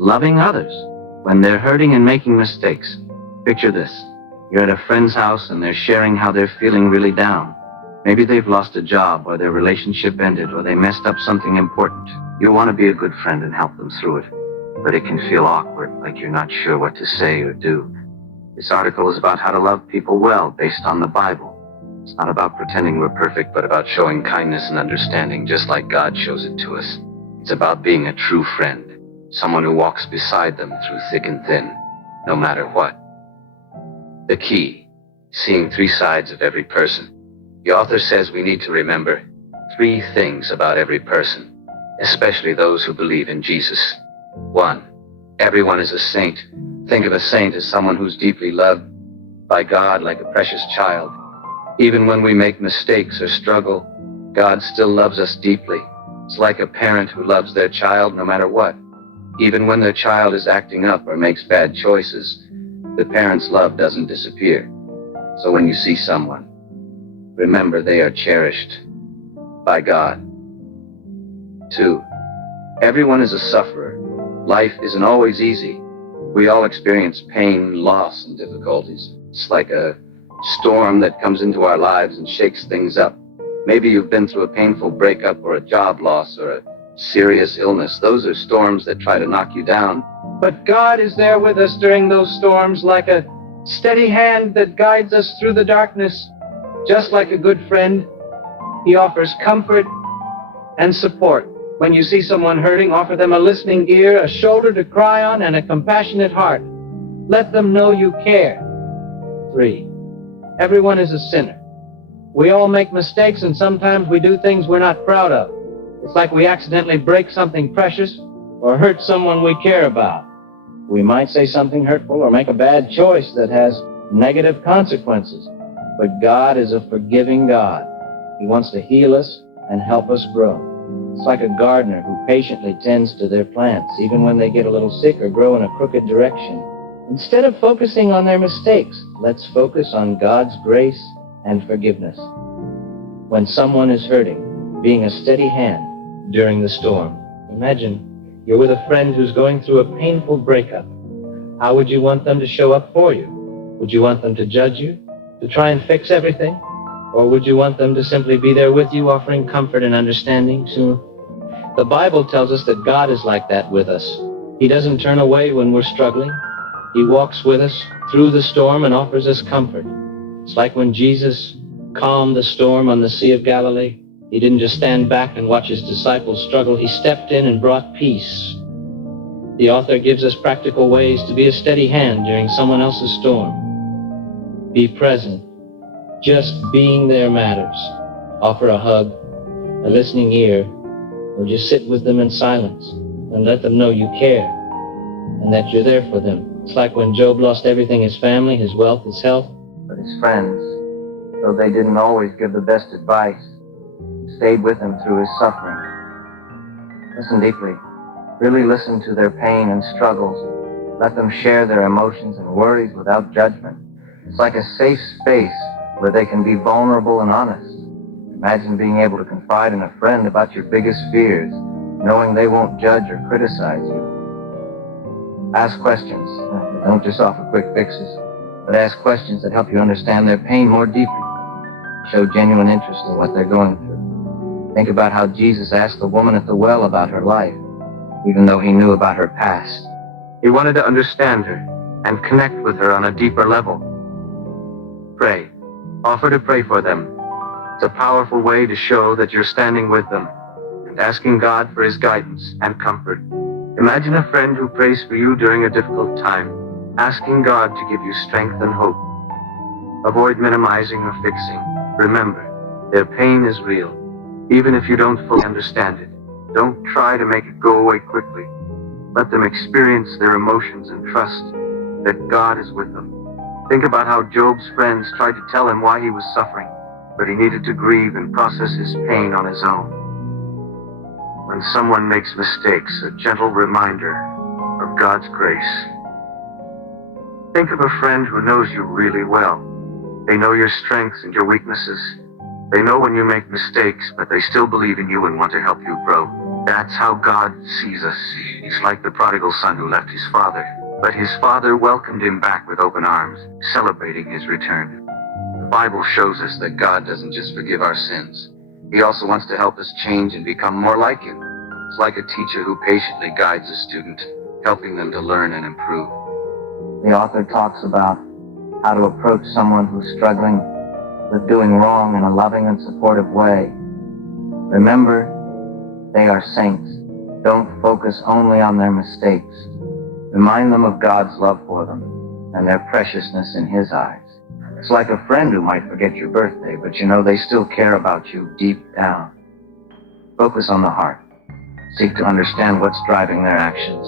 loving others when they're hurting and making mistakes. Picture this. You're at a friend's house and they're sharing how they're feeling really down. Maybe they've lost a job, or their relationship ended, or they messed up something important. You want to be a good friend and help them through it, but it can feel awkward, like you're not sure what to say or do. This article is about how to love people well, based on the Bible. It's not about pretending we're perfect, but about showing kindness and understanding, just like God shows it to us. It's about being a true friend, someone who walks beside them through thick and thin, no matter what. The key, seeing 3 sides of every person. The author says we need to remember 3 things about every person, especially those who believe in Jesus. 1, everyone is a saint. Think of a saint as someone who's deeply loved by God, like a precious child. Even when we make mistakes or struggle, God still loves us deeply. It's like a parent who loves their child no matter what. Even when their child is acting up or makes bad choices, the parent's love doesn't disappear. So when you see someone, remember they are cherished by God. 2, everyone is a sufferer. Life isn't always easy. We all experience pain, loss, and difficulties. It's like a storm that comes into our lives and shakes things up. Maybe you've been through a painful breakup or a job loss or a serious illness. Those are storms that try to knock you down. But God is there with us during those storms, like a steady hand that guides us through the darkness. Just like a good friend, He offers comfort and support. When you see someone hurting, offer them a listening ear, a shoulder to cry on, and a compassionate heart. Let them know you care. 3, everyone is a sinner. We all make mistakes, and sometimes we do things we're not proud of. It's like we accidentally break something precious or hurt someone we care about. We might say something hurtful or make a bad choice that has negative consequences. But God is a forgiving God. He wants to heal us and help us grow. It's like a gardener who patiently tends to their plants, even when they get a little sick or grow in a crooked direction. Instead of focusing on their mistakes, let's focus on God's grace and forgiveness. When someone is hurting, being a steady hand during the storm. Imagine you're with a friend who's going through a painful breakup. How would you want them to show up for you? Would you want them to judge you, to try and fix everything? Or would you want them to simply be there with you, offering comfort and understanding? The Bible tells us that God is like that with us. He doesn't turn away when we're struggling. He walks with us through the storm and offers us comfort. It's like when Jesus calmed the storm on the Sea of Galilee. He didn't just stand back and watch His disciples struggle. He stepped in and brought peace. The author gives us practical ways to be a steady hand during someone else's storm. Be present. Just being there matters. Offer a hug, a listening ear, or just sit with them in silence and let them know you care and that you're there for them. It's like when Job lost everything, his family, his wealth, his health. But his friends, though they didn't always give the best advice, stayed with him through his suffering. Listen deeply. Really listen to their pain and struggles. Let them share their emotions and worries without judgment. It's like a safe space where they can be vulnerable and honest. Imagine being able to confide in a friend about your biggest fears, knowing they won't judge or criticize you. Ask questions. Don't just offer quick fixes, but ask questions that help you understand their pain more deeply. Show genuine interest in what they're going through. Think about how Jesus asked the woman at the well about her life, even though He knew about her past. He wanted to understand her and connect with her on a deeper level. Pray. Offer to pray for them. It's a powerful way to show that you're standing with them and asking God for His guidance and comfort. Imagine a friend who prays for you during a difficult time, asking God to give you strength and hope. Avoid minimizing or fixing. Remember, their pain is real, even if you don't fully understand it. Don't try to make it go away quickly. Let them experience their emotions and trust that God is with them. Think about how Job's friends tried to tell him why he was suffering, but he needed to grieve and process his pain on his own. When someone makes mistakes, a gentle reminder of God's grace. Think of a friend who knows you really well. They know your strengths and your weaknesses. They know when you make mistakes, but they still believe in you and want to help you grow. That's how God sees us. He's like the prodigal son who left his father, but his father welcomed him back with open arms, celebrating his return. The Bible shows us that God doesn't just forgive our sins. He also wants to help us change and become more like him. It's like a teacher who patiently guides a student, helping them to learn and improve. The author talks about how to approach someone who's struggling with doing wrong in a loving and supportive way. Remember, they are saints. Don't focus only on their mistakes. Remind them of God's love for them and their preciousness in His eyes. It's like a friend who might forget your birthday, but you know they still care about you deep down. Focus on the heart. Seek to understand what's driving their actions.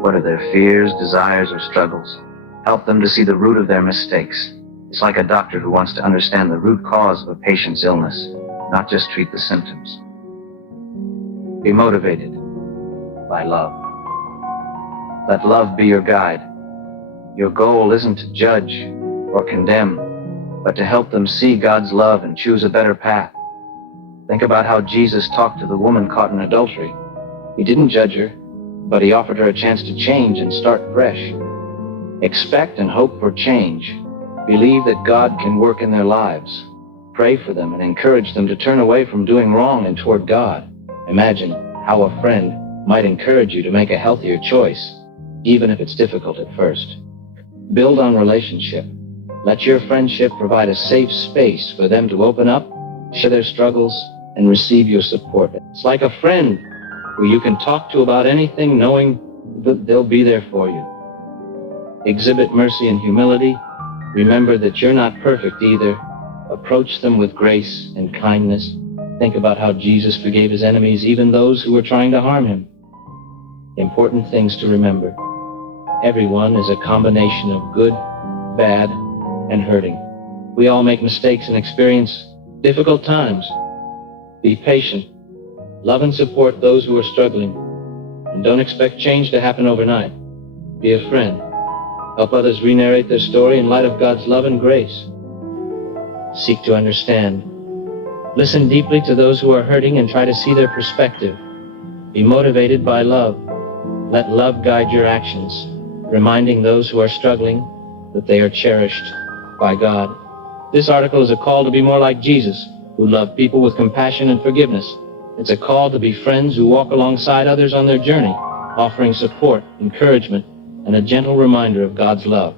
What are their fears, desires, or struggles? Help them to see the root of their mistakes. It's like a doctor who wants to understand the root cause of a patient's illness, not just treat the symptoms. Be motivated by love. Let love be your guide. Your goal isn't to judge or condemn, but to help them see God's love and choose a better path. Think about how Jesus talked to the woman caught in adultery. He didn't judge her, but He offered her a chance to change and start fresh. Expect and hope for change. Believe that God can work in their lives. Pray for them and encourage them to turn away from doing wrong and toward God. Imagine how a friend might encourage you to make a healthier choice, even if it's difficult at first. Build on relationship. Let your friendship provide a safe space for them to open up, share their struggles, and receive your support. It's like a friend who you can talk to about anything, knowing that they'll be there for you. Exhibit mercy and humility. Remember that you're not perfect either. Approach them with grace and kindness. Think about how Jesus forgave His enemies, even those who were trying to harm Him. Important things to remember. Everyone is a combination of good, bad, and hurting. We all make mistakes and experience difficult times. Be patient. Love and support those who are struggling. And don't expect change to happen overnight. Be a friend. Help others re-narrate their story in light of God's love and grace. Seek to understand. Listen deeply to those who are hurting and try to see their perspective. Be motivated by love. Let love guide your actions, reminding those who are struggling that they are cherished by God. This article is a call to be more like Jesus, who loved people with compassion and forgiveness. It's a call to be friends who walk alongside others on their journey, offering support, encouragement, and a gentle reminder of God's love.